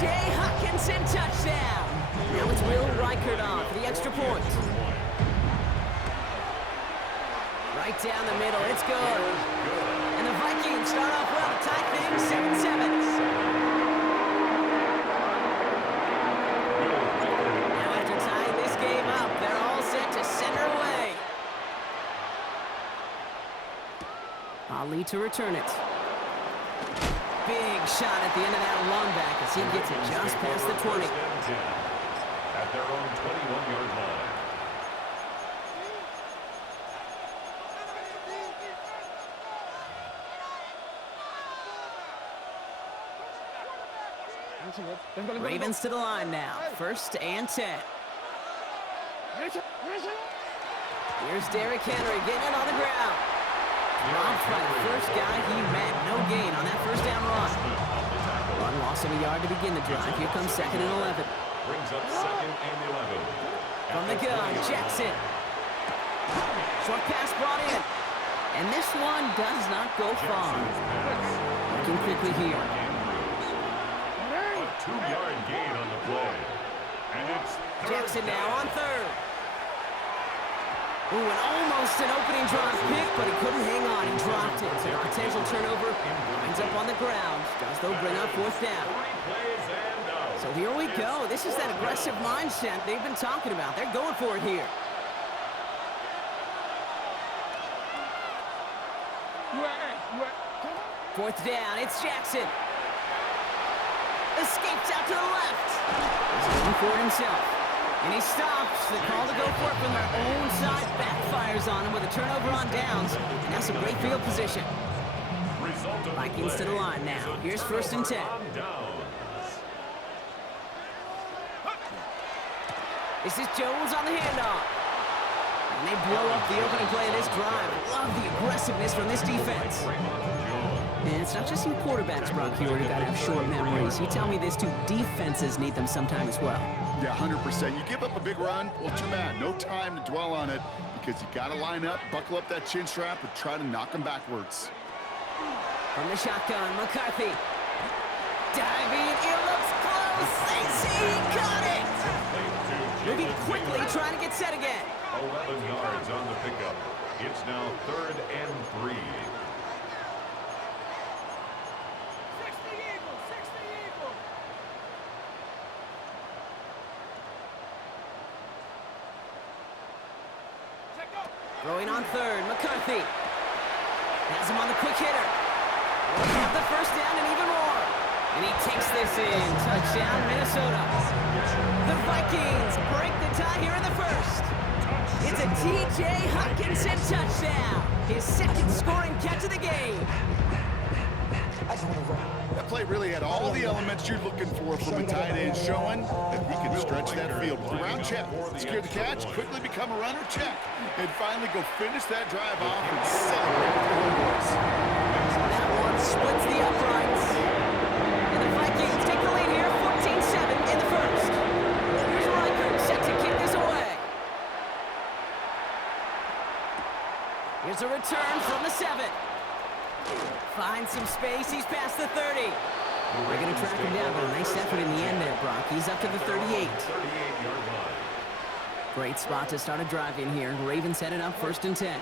T.J. Hawkinson touchdown. Now it's Will Reichert on for the extra point. Right down the middle, it's good. And the Vikings start off well to tie things 7-7. Now after tying this game up, they're all set to send her away. Ali to return it. Big shot at the end of that run back as he gets it just past the 20. At their own 21-yard line. Ravens to the line now. 1st and 10. Here's Derrick Henry getting it on the ground. Dropped by the first guy he met. No gain on that first down run. Run loss of a yard to begin the drive. Here comes 2nd and 11. Brings up 2nd and 11. From the gun, Jackson. Short pass brought in. And this one does not go far. Looking quickly here. A 2-yard gain on the play. And it's Jackson now on 3rd. Ooh, and almost an opening drive pick, but he couldn't hang on. He dropped it. So a potential turnover winds up on the ground. Does, though, bring up 4th down. So here we go. This is that aggressive mindset they've been talking about. They're going for it here. Fourth down, it's Jackson. Escapes out to the left. He's looking for it himself. And he stops. The call to go for it from their own side backfires on him with a turnover on downs. And that's a great field position. Vikings to the line now. Here's 1st and 10. This is Jones on the handoff. And they blow up the opening play of this drive. Love the aggressiveness from this defense. And it's not just you quarterbacks, Brock, here who gotta have short memories. You tell me this too, defenses need them sometime as well. Yeah, 100%. You give up a big run, well, too bad. No time to dwell on it because you gotta line up, buckle up that chin strap, and try to knock them backwards. From the shotgun, McCarthy. Diving, it looks close. They see he caught it. Moving quickly, trying to get set again. 11 yards on the pickup. It's now 3rd and 3. Throwing on 3rd, McCarthy. Has him on the quick hitter. Got the first down and even more. And he takes this in. Touchdown, Minnesota. The Vikings break the tie here in the 1st. It's a T.J. Hawkinson touchdown. His 2nd scoring catch of the game. That play really had all the elements you're looking for from a tight end, showing that he can stretch that field with a round check, secure the catch, quickly become a runner, check, and finally go finish that drive off and celebrate with the homeboys. That one splits the uprights. And the Vikings take the lead here, 14-7 in the 1st. Here's Reichert set to kick this away. Here's a return from the 7. Finds some space. He's past the 30. We're going to track him down, but a nice effort in the end there, Brock. He's up to the 38. Great spot to start a drive in here. Ravens headed up 1st and 10.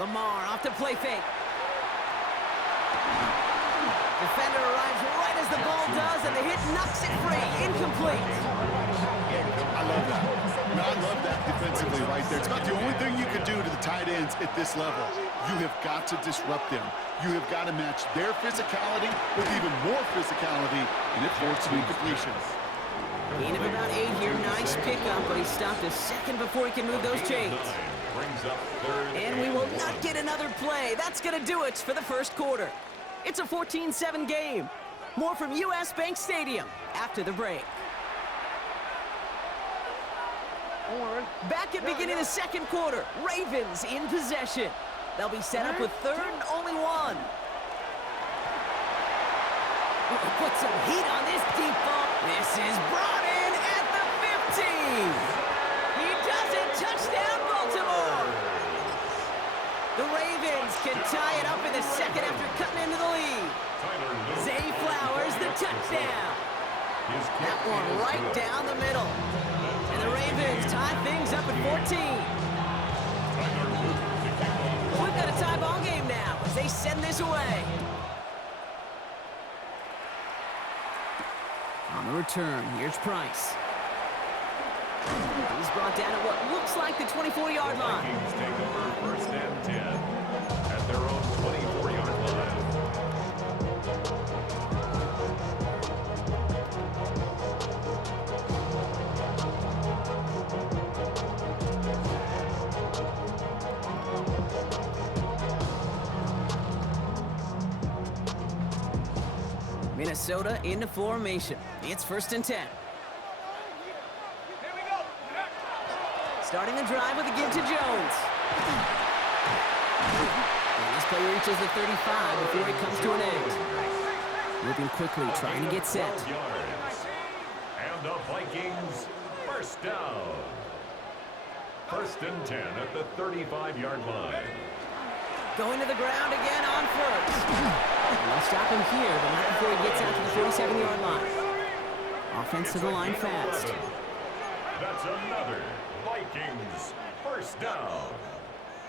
Lamar off to play fake. Defender arrives right as the ball does, and the hit knocks it free. Incomplete. I love that. I love that defensively right there. It's about the only thing you can do to the tight ends at this level. You have got to disrupt them. You have got to match their physicality with even more physicality, and it forces an incompletion. Gain of about 8 here. Nice pickup, but he stopped a second before he can move those chains. And we will not get another play. That's going to do it for the 1st quarter. It's a 14-7 game. More from U.S. Bank Stadium after the break. Back at beginning of the 2nd quarter. Ravens in possession. They'll be set up with 3rd and only 1. Put some heat on this deep ball. This is brought in at the 15. He does it. Touchdown, Baltimore. The Ravens can tie it up in the 2nd after cutting into the lead. Zay Flowers touchdown. His kick That one is right good. down the middle. And the Ravens tie things up at 14. We've got a tie ball game now as they send this away. On the return, here's Price. He's brought down at what looks like the 24-yard line. Vikings take over first and 10 at their own 24-yard line. Minnesota into formation. It's first and 10. Starting the drive with a give to Jones. And this play reaches the 35 before it comes to an end. Moving quickly, trying to get set. 12 yards. And the Vikings first down. First and 10 at the 35-yard line. Going to the ground again on first. And they'll stop him here, but not before he gets out to the 47-yard line. Offense to the line fast. That's another Vikings first down.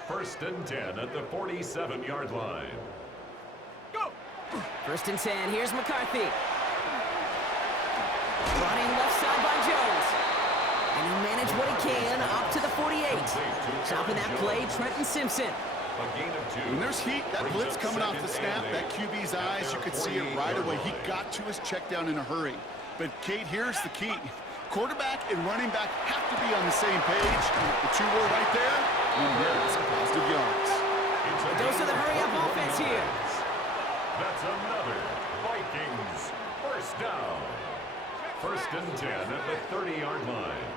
First and 10 at the 47-yard line. Go! First and 10, here's McCarthy. Running left side by Jones. And he'll manage what he can up to the 48. Stopping that play, Trenton Simpson. A gain of 2. When there's heat, that blitz coming off the snap, that QB's eyes, you could see it right away. He got to his check down in a hurry. But, Kate, here's the key. Quarterback and running back have to be on the same page. The two were right there. And there's positive yards. It's a Dose of the hurry-up offense here. That's another Vikings first down. First and 10 at the 30-yard line.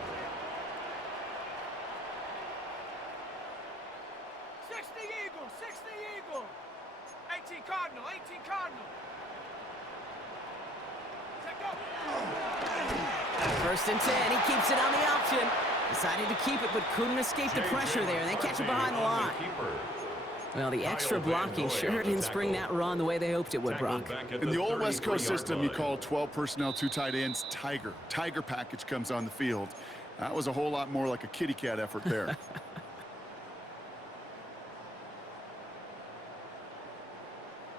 60 Eagle, 60 Eagle. 18 Cardinal, 18 Cardinal. Check up. First and 10, he keeps it on the option. Decided to keep it, but couldn't escape the pressure there. They catch it behind the line. Well, the extra blocking sure didn't spring that run the way they hoped it would, Brock. In the old West Coast system, you call 12 personnel, 2 tight ends, Tiger. Tiger package comes on the field. That was a whole lot more like a kitty cat effort there.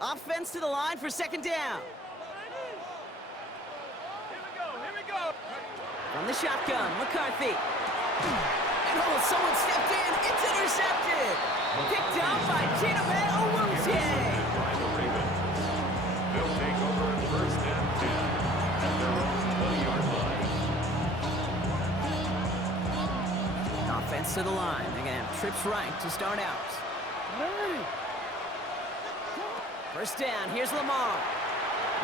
Offense to the line for second down. Here we go. From the shotgun, McCarthy. And oh, someone stepped in. It's intercepted. Picked up by Chidobe Owuzie. By the Ravens. They'll take over first and 10 at their own 20-yard line. Offense to the line. They're going to have trips right to start out. First down. Here's Lamar.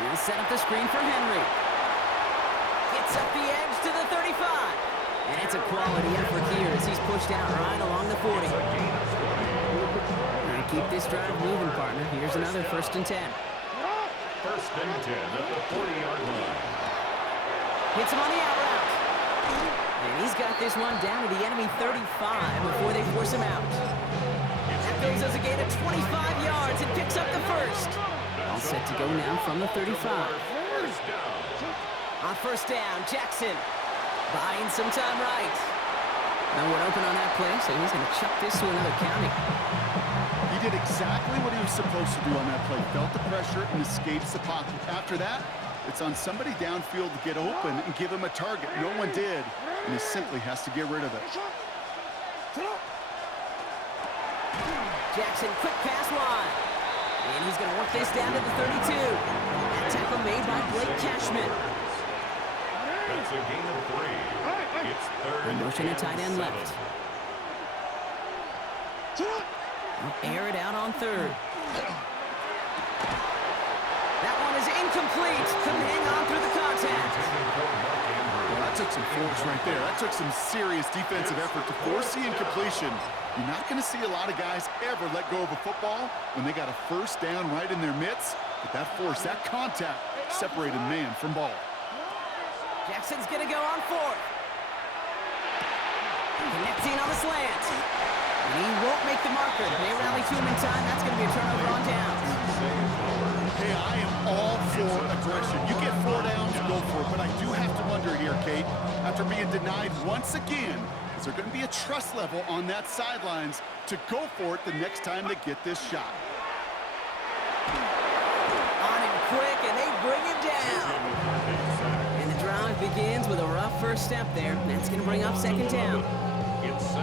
He'll set up the screen for Henry. Gets up the edge to the 35. And it's a quality effort here as he's pushed out right along the 40. Now keep this drive moving, partner. Here's another first and 10. First and 10 at the 40-yard line. Hits him on the out route. And he's got this one down to the enemy 35 before they force him out. That goes as a gain of 25 yards and picks up the first. All set to go now from the 35. First down. On first down, Jackson buying some time right. No one open on that play, so he's going to chuck this to another county. He did exactly what he was supposed to do on that play. Felt the pressure and escapes the pocket. After that, it's on somebody downfield to get open and give him a target. No one did, and he simply has to get rid of it. Jackson, quick pass wide. And he's going to work this down to the 32. That tackle made by Blake Cashman. That's a gain of 3. It's third. The motion to and tight end 7. left. They'll air it out on third. That one is incomplete. Couldn't hang on through the contact. Well, that took some force right there. That took some serious defensive effort to force the incompletion. You're not going to see a lot of guys ever let go of a football when they got a first down right in their midst. But that force, that contact, separated man from ball. Jackson's going to go on fourth. Connecting on the slant. And he won't make the marker. They rally to him in time. That's going to be a turnover on downs. Hey, I am all for aggression. You get 4 after here, Kate. After being denied once again, is there going to be a trust level on that sidelines to go for it the next time they get this shot? On him quick, and they bring him down. And the drive begins with a rough first step there. That's going to bring up second down.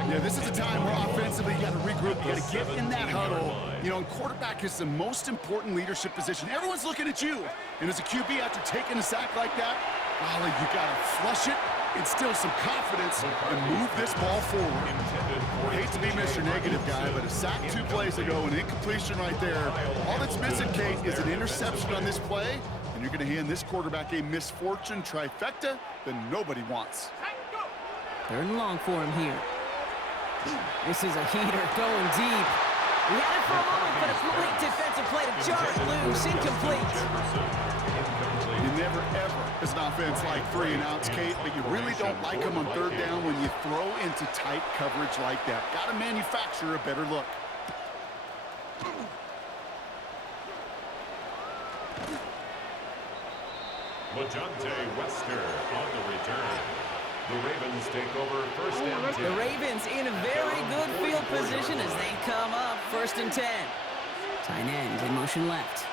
Yeah, this is a time where offensively you got to regroup, you got to get in that huddle. You know, and quarterback is the most important leadership position. Everyone's looking at you. And as a QB, after taking a sack like that, golly, you got to flush it, instill some confidence, and move this ball forward. I hate to be Mr. Negative guy, but a sack 2 plays ago, an incompletion right there. All that's missing, Kate, is an interception on this play, and you're going to hand this quarterback a misfortune trifecta that nobody wants. Third and long for him here. This is a heater going deep. We had it for a moment, but a great defensive play to jar it loose. Incomplete. You never, ever, as an offense, like 3 and outs, Kate, but you really don't like them on third down when you throw into tight coverage like that. Got to manufacture a better look. LeJohntay Wester on the return. The Ravens take over first and 10. The Ravens in a very good field position as they come up first and 10. Tight end in motion left.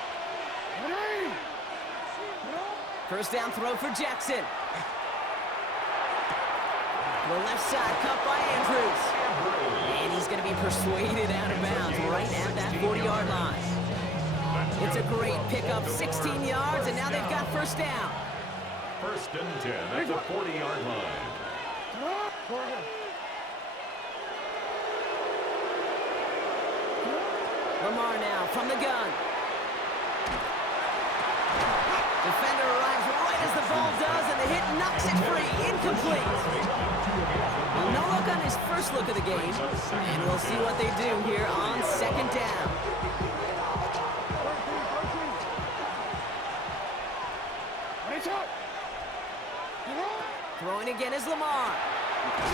First down throw for Jackson. The left side cut by Andrews. And he's going to be persuaded out of bounds right at that 40-yard line. It's a great pickup, 16 yards, and now they've got first down. First and 10 at the 40-yard line. Lamar now from the gun. Defender arrives right as the ball does, and the hit knocks it free. Incomplete. Well, no look on his first look of the game, and we'll see what they do here on second down. Throwing again is Lamar.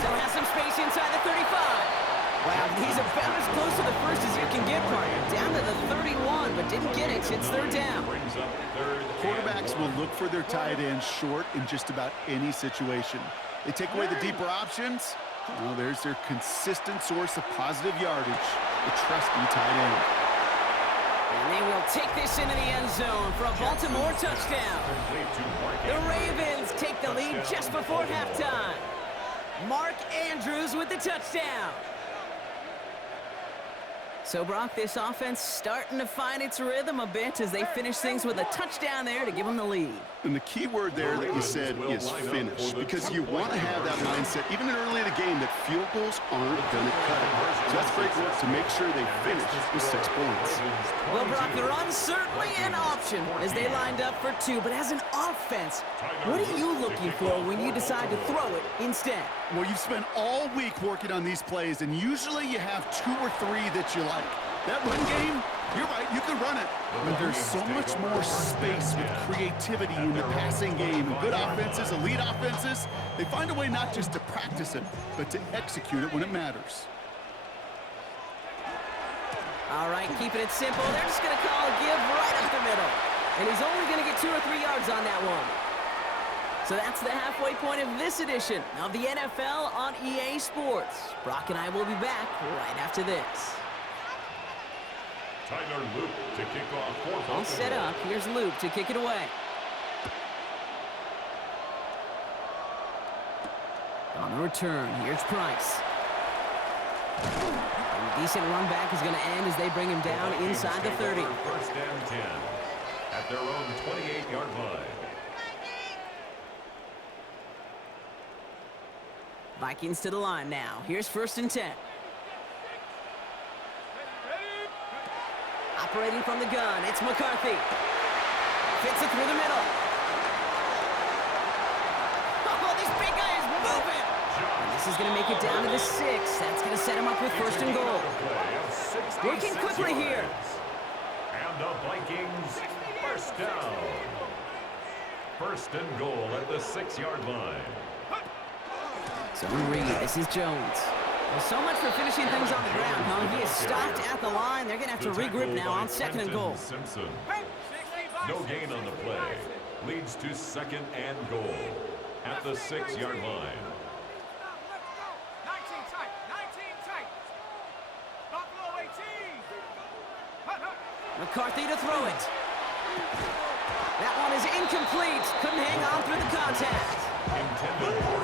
Still has some space inside the 35. Wow, he's about as close to the first as you can get, partner. Down to the 31, but didn't get it. It's third down. Quarterbacks will look for their tight ends short in just about any situation. They take away the deeper options. Well, there's their consistent source of positive yardage, the trusty tight end. And they will take this into the end zone for a Baltimore touchdown. The Ravens take the lead just before halftime. Mark Andrews with the touchdown. So, Brock, this offense starting to find its rhythm a bit as they finish things with a touchdown there to give them the lead. And the key word there that you said is finish, because you want to have that mindset, even early in the game, that field goals aren't going to cut it. So that's great work to make sure they finish with 6 points. Well, Brock, the run certainly an option as they lined up for 2, but as an offense, what are you looking for when you decide to throw it instead? Well, you've spent all week working on these plays, and usually you have 2 or 3 that you like. That run game, you're right, you can run it. But there's so much more space with creativity in the passing game. And good offenses, elite offenses, they find a way not just to practice it, but to execute it when it matters. All right, keeping it simple. They're just going to call a give right up the middle. And he's only going to get 2 or 3 yards on that one. So that's the halfway point of this edition of the NFL on EA Sports. Brock and I will be back right after this. Tyler Luke to kick off. All set up. Here's Luke to kick it away. On the return, here's Price. And a decent run back is going to end as they bring him down inside the 30. First and 10 at their own 28-yard line. Vikings to the line now. Here's first and 10. Operating from the gun, it's McCarthy. Fits it through the middle. Oh, this big guy is moving. And this is going to make it down to the 6. That's going to set him up with first and goal. Working quickly here. And the Vikings first down. First and goal at the 6-yard line. Zone read, this is Jones. Well, so much for finishing things on the ground, huh? He is stopped at the line. They're going to have to regroup now on second and goal. Simpson. No gain on the play. Leads to second and goal. at the 6-yard line. 19 tight, 19 tight. Buffalo 18. Hut, hut. McCarthy to throw it. That one is incomplete. Couldn't hang on through the contact.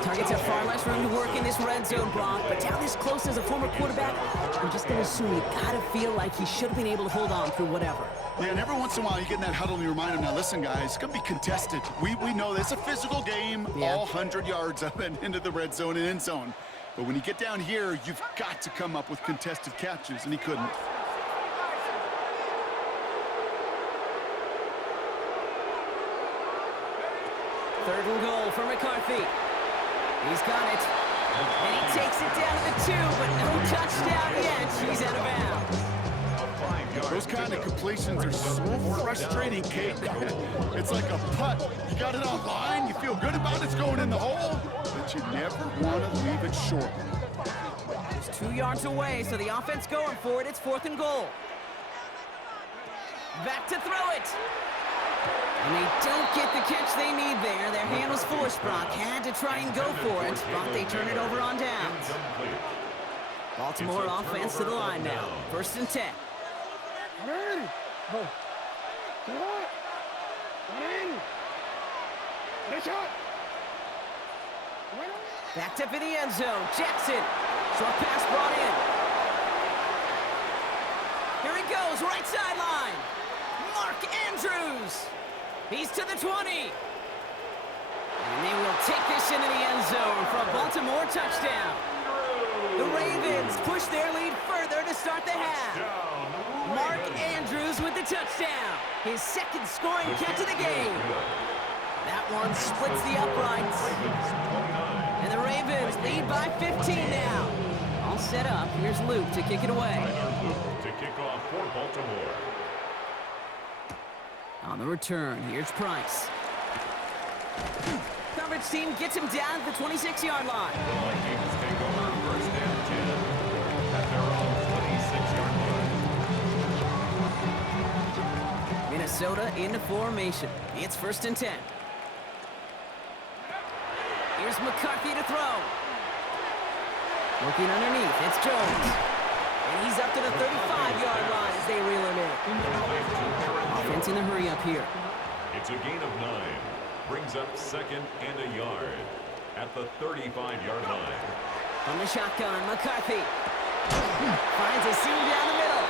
Targets have far less room to work in this red zone, Brock, but down this close as a former quarterback, I'm just going to assume you got to feel like he should have been able to hold on through whatever. Yeah, and every once in a while you get in that huddle and you remind him, now listen, guys, it's going to be contested. We know this is a physical game, all 100 yards up and into the red zone and end zone. But when you get down here, you've got to come up with contested catches, and he couldn't. Third and goal for McCarthy. He's got it. And he takes it down to the 2, but no touchdown yet. He's out of bounds. Those kind of completions are so frustrating, Kate. It's like a putt. You got it on line, you feel good about it's going in the hole, but you never want to leave it short. It's 2 yards away, so the offense going for it. It's 4th and goal. Back to throw it. And they don't get the catch they need there. Their hand was forced, Brock. Had to try and go for it, but they turn it over on downs. Baltimore offense to the line now. 1st and 10. Backed up in the end zone. Jackson. Short pass brought in. Here he goes, right sideline. Mark Andrews. He's to the 20. And they will take this into the end zone for a Baltimore touchdown. The Ravens push their lead further to start the half. Mark Andrews with the touchdown. His 2nd scoring catch of the game. That one splits the uprights. And the Ravens lead by 15 now. All set up. Here's Luke to kick it away. To kick off for Baltimore. On the return, here's Price. Coverage team gets him down at the 26-yard line. The Vikings take over 1st and 10 at their own 26-yard line. Minnesota into formation. It's 1st and 10. Here's McCarthy to throw. Looking underneath, it's Jones. And he's up to the 35-yard line as they reel him in. Offense in the hurry up here. It's a gain of 9. Brings up 2nd and a yard at the 35-yard line. From the shotgun, McCarthy finds a seam down the middle.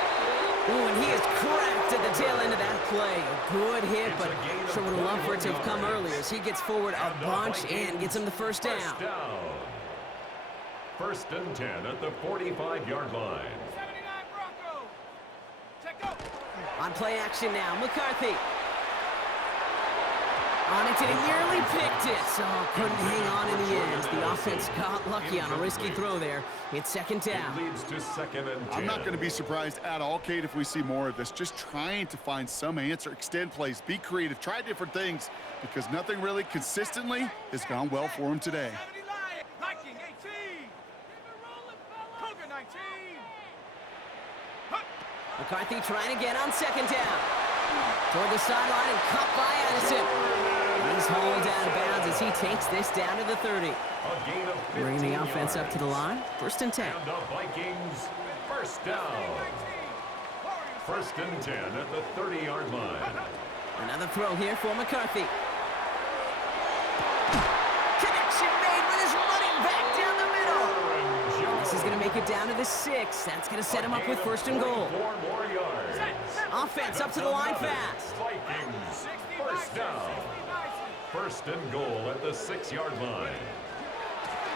Ooh, and he is cracked at the tail end of that play. A good hit, but sure would have loved for it to have come earlier as he gets forward a bunch and gets him the 1st down. 1st and 10 at the 45-yard line. 79 Broncos. Check go. On play action now, McCarthy. On it, and he nearly picked it. So couldn't hang on in the end. The offense got lucky on a risky throw there. It's 2nd down. It leads to 2nd and 10. I'm not going to be surprised at all, Kate, if we see more of this. Just trying to find some answer, extend plays, be creative, try different things, because nothing really consistently has gone well for him today. 70 Lions. Viking 18. Cougar 19. Hut. McCarthy trying again on 2nd down. Toward the sideline and caught by Addison. He's hauled out of bounds as he takes this down to the 30. Bringing the offense up to the line. 1st and 10. And the Vikings, 1st down. 1st and 10 at the 30-yard line. Another throw here for McCarthy. Connection made with his running back down the middle. This is going to make it down to the 6. That's going to set him up with 1st and goal. 4 more yards. Offense up to the line fast. Vikings, 1st down. 1st and goal at the 6-yard line.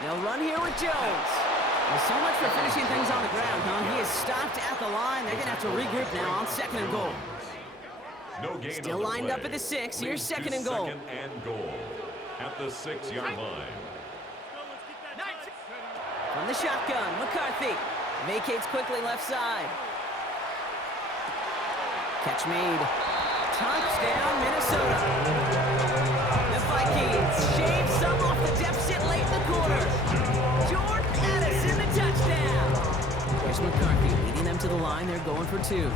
They'll run here with Jones. Well, so much for finishing things on the ground, huh? He is stopped at the line. They're going to have to regroup now on 2nd and goal. No gain. Still lined up at the 6. Here's 2nd and goal. 2nd and goal at the 6-yard line. From the shotgun, McCarthy vacates quickly left side. Catch made. Touchdown, Minnesota. The Vikings shave some off the deficit late in the quarter. Jordan Addison, the touchdown. Here's McCarthy leading them to the line. They're going for 2.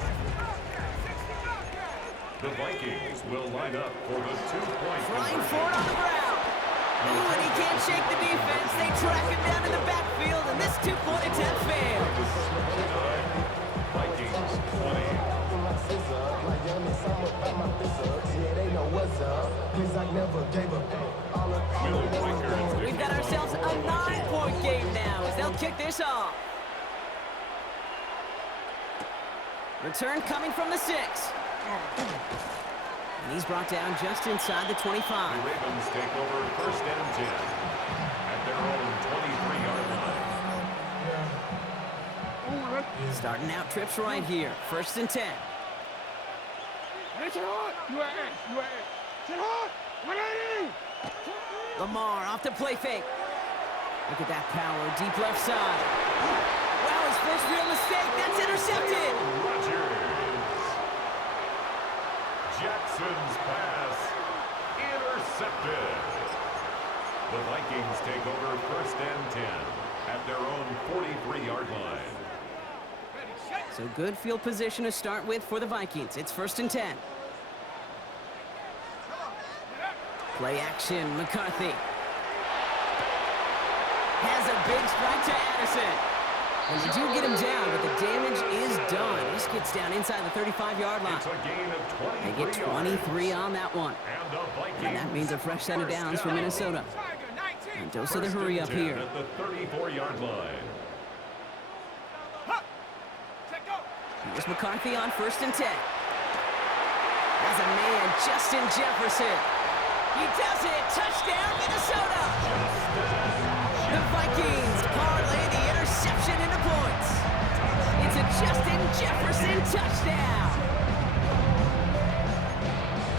The Vikings will line up for the 2-point Flying conversion. forward on the ground. Ooh, and he can't shake the defense. They track him down to the backfield, and this two-point attempt fails. Vikings 20. We've got ourselves a 9-point game now as they'll kick this off. Return coming from the 6. And he's brought down just inside the 25. The Ravens take over first and 10 at their own 23-yard line. Starting out trips right here. First and 10. Lamar off the play fake. Look at that power, deep left side. Wow, his first real mistake. That's intercepted. Rodgers. Jackson's pass intercepted. The Vikings take over first and 10 at their own 43-yard line. So good field position to start with for the Vikings. It's first and 10. Play action, McCarthy. Has a big strike to Addison. And they do get him down, but the damage is done. This gets down inside the 35-yard line. It's a gain of 23 They get 23 yards. on that one. And the Vikings And that means a fresh set of downs for Minnesota. And dose of the hurry up here. At the 34-yard line. Here's McCarthy on first and 10. As a man, Justin Jefferson. He does it. Touchdown, Minnesota. The Vikings parlay the interception into points. It's a Justin Jefferson touchdown.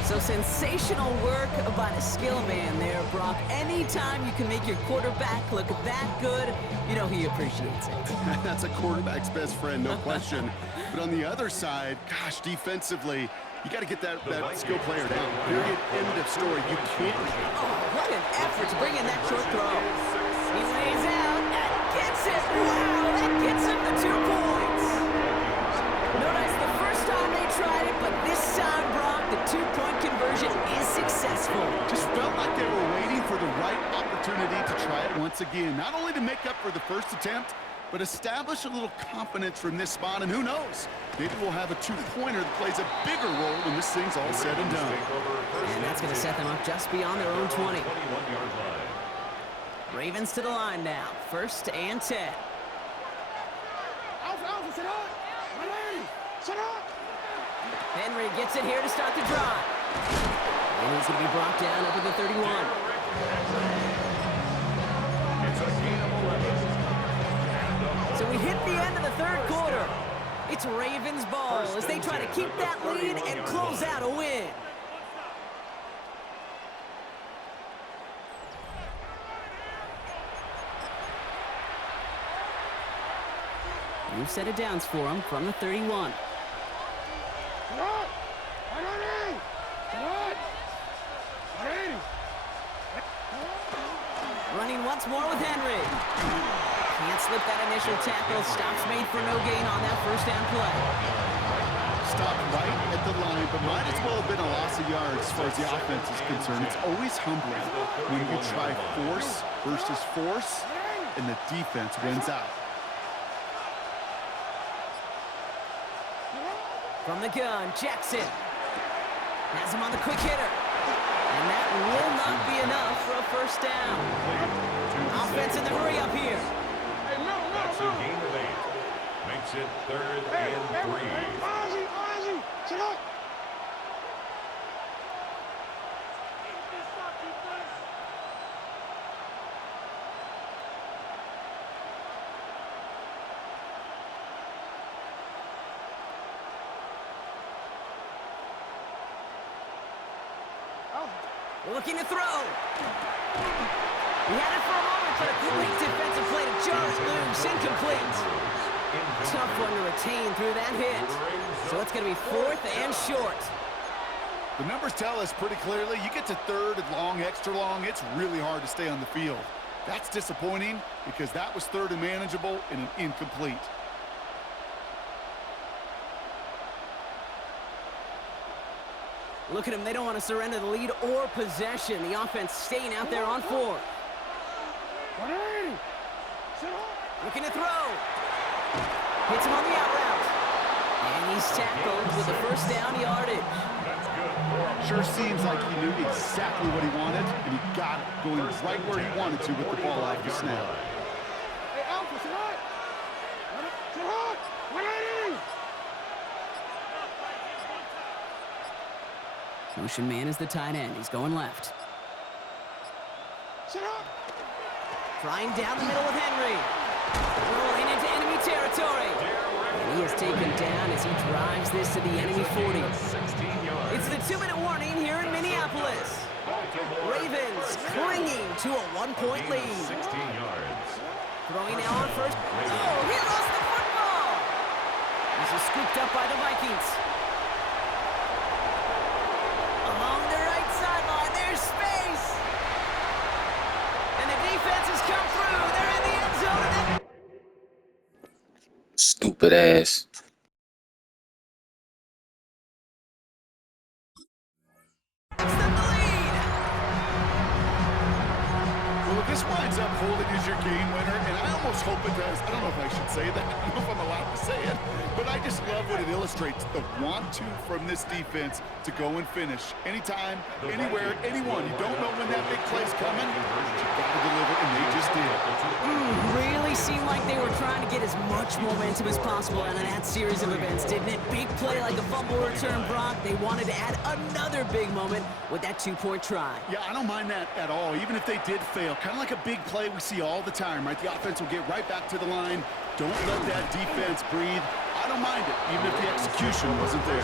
So sensational work by the skill man there, Brock. Anytime you can make your quarterback look that good, you know he appreciates it. That's a quarterback's best friend, no question. But on the other side, gosh, defensively, you got to get that skill player down. Period. End of story. You can't. Oh, what an effort to bring in that short throw. He lays out and gets it. Wow, that gets him the 2 points. Notice the first time they tried it, but this time, Brock, the 2-point conversion is successful. Just felt like they were waiting for the right opportunity to try it once again. Not only to make up for the first attempt, but establish a little confidence from this spot. And who knows, maybe we'll have a 2-pointer that plays a bigger role when this thing's all said and done. And that's going to set them up just beyond their own 20. 21-yard line. Ravens to the line now. First and 10. Henry gets it here to start the drive. And he's going to be brought down over the 31. It's a gain of 11. So we hit the end of the third quarter. It's Ravens ball as they try to keep that lead and close out a win. New set of downs for him from the 31. Running once more with Henry. Can't slip that initial tackle. Stops made for no gain on that first down play. Stopped right at the line, but might as well have been a loss of yards as far as the offense is concerned. It's always humbling when you try force versus force, and the defense wins out. From the gun, Jackson has him on the quick hitter. And that will not be enough for a first down. Offense in the hurry up here. That's a gain of 8. Makes it 3rd and 3. Looking to throw. He had it for a moment, but a great defensive play to jar it loose. Incomplete. Tough one to retain through that hit. So it's going to be 4th and short. The numbers tell us pretty clearly, you get to 3rd and long, extra long, it's really hard to stay on the field. That's disappointing because that was 3rd and manageable and an incomplete. Look at them. They don't want to surrender the lead or possession. The offense staying out there on 4. Looking to throw. Hits him on the out route. And he's tackled with the first down yardage. Sure seems like he knew exactly what he wanted, and he got it going right where he wanted to with the ball off the snap. Hey, Alpha, sit hot. Sit hot. 180. Motion man is the tight end. He's going left. Sit hot. Trying down the middle with Henry. Rolling into enemy territory. And he is taken down as he drives this to the enemy 40. It's the 2-minute warning here in Minneapolis. Ravens clinging to a 1-point lead. 16 yards. Throwing now on first. Oh, he lost the football. This is scooped up by the Vikings. Along the right sideline, there's space. And the defense has come through. They're in the end zone. Stupid ass. That's the lead. Well, if this winds up holding as your game winner, and I almost hope it does. I don't know if I should say that. I don't know if I'm allowed to say it. But I just love what it illustrates. The want-to from this defense to go and finish. Anytime, anywhere, anyone. You don't know when that big play's coming. But you got to deliver, and they just did. Really seemed like they were trying to get as much momentum as possible out of that series of events, didn't it? Big play like a fumble return, Brock. They wanted to add another big moment with that 2-point try. Yeah, I don't mind that at all, even if they did fail. Kind of like a big play we see all the time, right? The offense will get right back to the line. Don't let that defense breathe. I don't mind it, even if the execution wasn't there.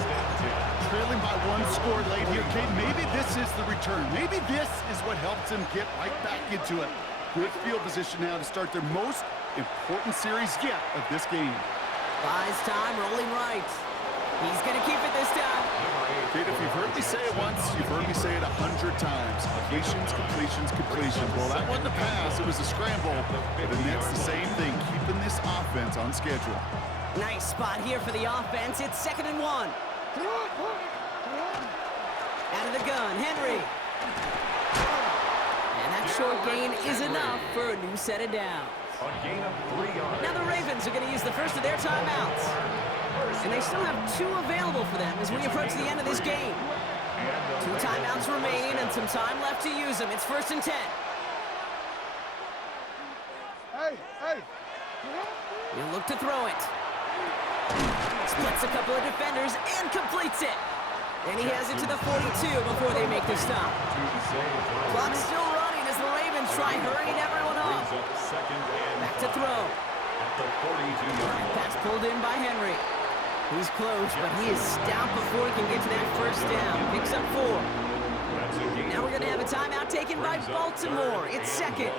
Trailing by 1 score late here, Kate. Maybe this is the return. Maybe this is what helps them get right back into it. Good field position now to start their most important series yet of this game. Buys time, rolling right. He's going to keep it this time. Kate, if you've heard me say it once, you've heard me say it 100 times. Completions, completions, completions. Well, that wasn't a pass. It was a scramble. And that's the same thing, keeping this offense on schedule. Nice spot here for the offense. It's 2nd and 1. Out of the gun, Henry. And that short gain is enough for a new set of downs. A gain of 3 yards. Now the Ravens are going to use the first of their timeouts. And they still have 2 available for them as we approach the end of this game. 2 timeouts remain and some time left to use them. It's 1st and 10. Hey, hey. He'll look to throw it. Splits a couple of defenders and completes it. And he has it to the 42 before they make the stop. Clock's still running as the Ravens try hurrying everyone up. Back to throw. Pass pulled in by Henry. He's close, but he is stopped before he can get to that first down. Picks up 4. Now we're going to have a timeout taken by Baltimore. It's 2nd.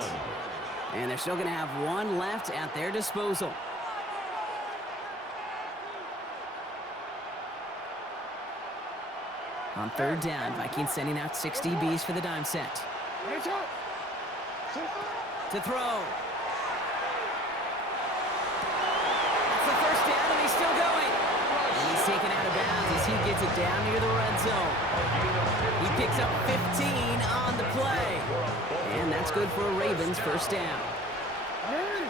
And they're still going to have 1 left at their disposal. On 3rd down, Vikings sending out 6 DBs for the dime set. To throw. That's the first down, and he's still going. And he's taken out of bounds as he gets it down near the red zone. He picks up 15 on the play. And that's good for a Ravens first down.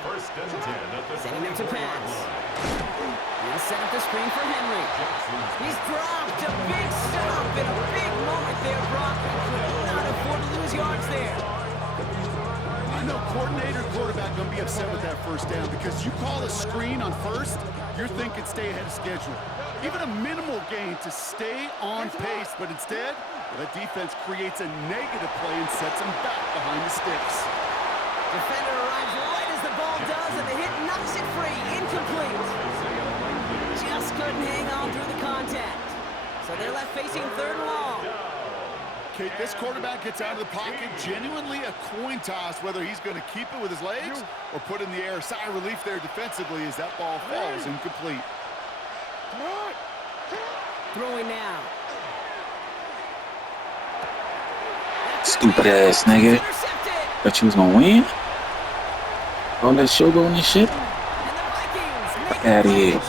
1st and 10 at the Sending him to pass. He'll set up the screen for Henry. He's dropped a big stop in a big moment there, Brock. Could not afford to lose yards there. I know coordinator quarterback going to be upset with that first down because you call a screen on first, you're thinking stay ahead of schedule. Even a minimal gain to stay on pace, but instead, that defense creates a negative play and sets him back behind the sticks. Defender arrives right as the ball does, and the hit knocks it free. Incomplete. Just couldn't hang on through the contact. So they're left facing 3rd and long. Kate, this quarterback gets out of the pocket, genuinely a coin toss, whether he's going to keep it with his legs or put in the air. Sigh of relief there defensively as that ball falls incomplete. Throwing now. Stupid ass nigga. Thought you was gonna win? All that showboat and shit? Fuck out of here.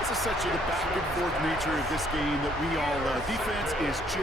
It's the such of the back and forth nature of this game that we all love. Defense is just